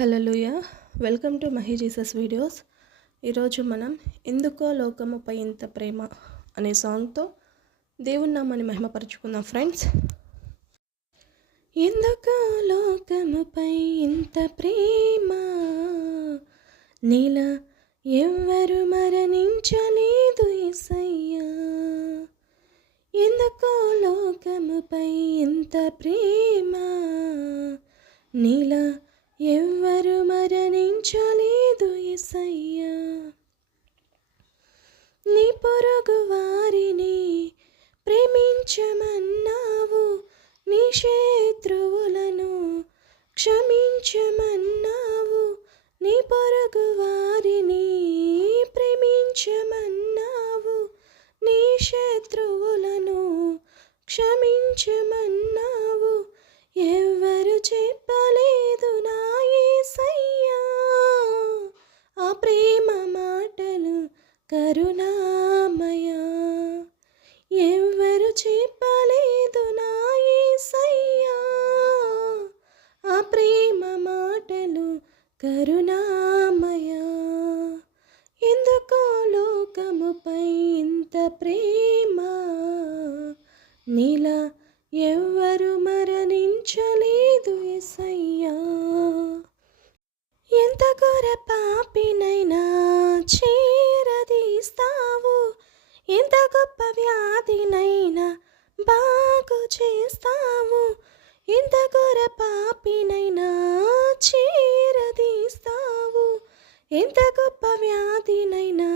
హలోయ welcome to Mahi Jesus videos. ఈరోజు మనం ఎందుకో లోకముపై ఇంత ప్రేమ అనే సాంగ్తో దేవుని నామాన్ని మహిమపరుచుకుందాం ఫ్రెండ్స్. ఎందుకో లోకముపై ఇంత ప్రేమ నీలా ఎవ్వరు మరణించలేదు ఎసయ్యా ఎందుకో లోకముపై ఇంత ప్రేమ నీలా ఎవ్వరు మరణించలేదు ఎసయ్యా నీ పొరుగు వారిని ప్రేమించమన్నావు నీ శత్రువులను క్షమించమన్నావు నీ పొరుగు వారిని ప్రేమించమన్నావు. ఎవరు చెప్పలేదు నా ఆ ప్రేమ మాటలు కరుణామయ. ఎందుకో లోకముపై ఇంత ప్రేమ? నీలా ఎవ్వరు మరణించలేదు ఎసయ్యా ఎంత ఘోర పాపినైనా చే ఎంత గొప్ప వ్యాధినైనా బాగు చేస్తావు ఎంత ఘోర పాపినైనా చీరదీస్తావు ఎంత గొప్ప వ్యాధినైనా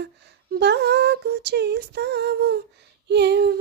బాగు చేస్తావు. ఎవ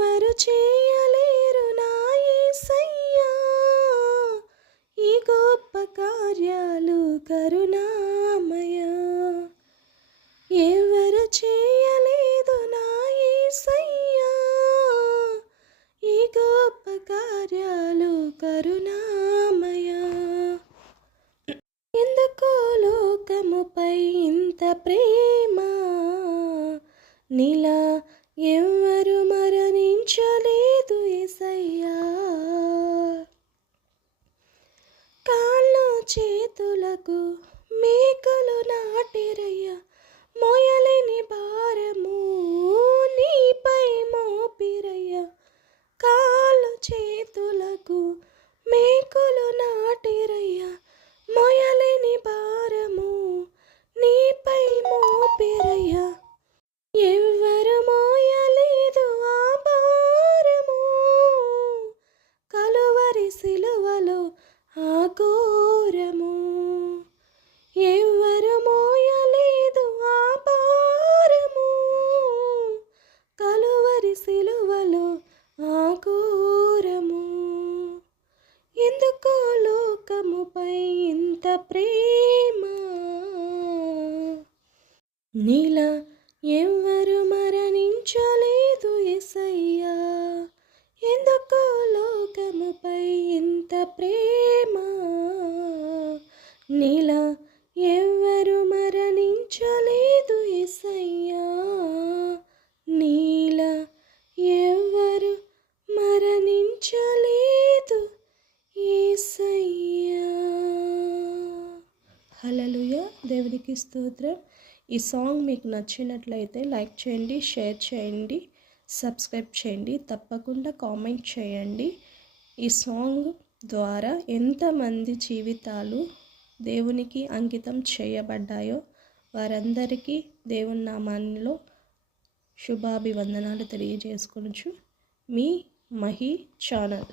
ఎవరు మరణించలేదు ఎసయ్యా కాళ్ళు చేతులకు మేకలు నాటిరయ్యా. మొయలిని భారము ప్రేమ. నీలా ఎవ్వరు మరణించలేదు ఎసయ్యా ఎందుకో లోకముపై ఇంత ప్రేమ. నీలా హలలుయ దేవునికి స్తోత్రం. ఈ సాంగ్ మీకు నచ్చినట్లయితే లైక్ చేయండి షేర్ చేయండి సబ్స్క్రైబ్ చేయండి తప్పకుండా కామెంట్ చేయండి. ఈ సాంగ్ ద్వారా ఎంతమంది జీవితాలు దేవునికి అంకితం చేయబడ్డాయో వారందరికీ దేవుని నామాన్నిలో శుభాభివందనాలు తెలియజేసుకోవచ్చు మీ మహి ఛానల్.